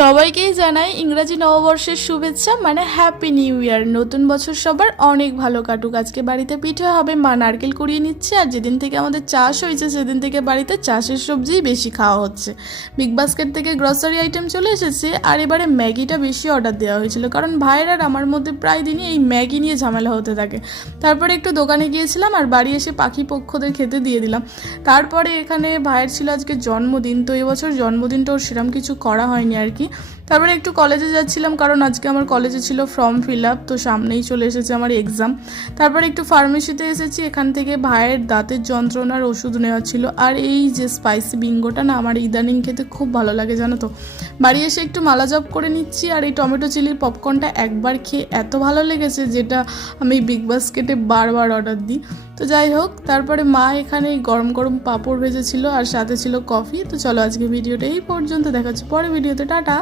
সবাইকেই জানাই ইংরাজি নববর্ষের শুভেচ্ছা, মানে হ্যাপি নিউ ইয়ার। নতুন বছর সবার অনেক ভালো কাটুক। আজকে বাড়িতে পিঠে হবে, মা নারকেল কুড়িয়ে নিচ্ছে। আর যেদিন থেকে আমাদের চাষ হয়েছে সেদিন থেকে বাড়িতে চাষের সবজিই বেশি খাওয়া হচ্ছে। বিগ বাস্কেট থেকে গ্রসারি আইটেম চলে এসেছে। আর এবারে ম্যাগিটা বেশি অর্ডার দেওয়া হয়েছিল, কারণ ভাইয়ের আর আমার মধ্যে প্রায় দিনই এই ম্যাগি নিয়ে ঝামেলা হতে থাকে। তারপরে একটু দোকানে গিয়েছিলাম আর বাড়ি এসে পাখি পক্ষদের খেতে দিয়ে দিলাম। তারপরে এখানে ভাইয়ের ছিল আজকে জন্মদিন, তো এবছর জন্মদিনটা ওর সেরকম কিছু করা হয়নি আর কি। তারপরে একটু কলেজে যাচ্ছিলাম, কারণ আজকে আমার কলেজে ছিল ফর্ম ফিল আপ, তো সামনেই চলে এসেছে আমার এক্সাম। তারপরে একটু ফার্মেসিতে এসেছি, এখান থেকে ভাইয়ের দাঁতের যন্ত্রণার ওষুধ নেওয়া ছিল। আর এই যে স্পাইসি বিঙ্গোটা না, আমার ইদানিং খেতে খুব ভালো লাগে জানো তো। বাড়ি এসে একটু মালাজপ করে নিচ্ছি। আর এই টমেটো চিলির পপকর্নটা একবার খেয়ে এত ভালো লেগেছে, যেটা আমি বিগ বাস্কেটে বারবার অর্ডার দিই। তো যাই হোক, তারপরে মা এখানে গরম গরম পাঁপড় ভেজেছিল আর সাথে ছিল কফি। তো চলো আজকে ভিডিওটা এই পর্যন্ত, দেখা হচ্ছে পরে ভিডিওতে, টাটা।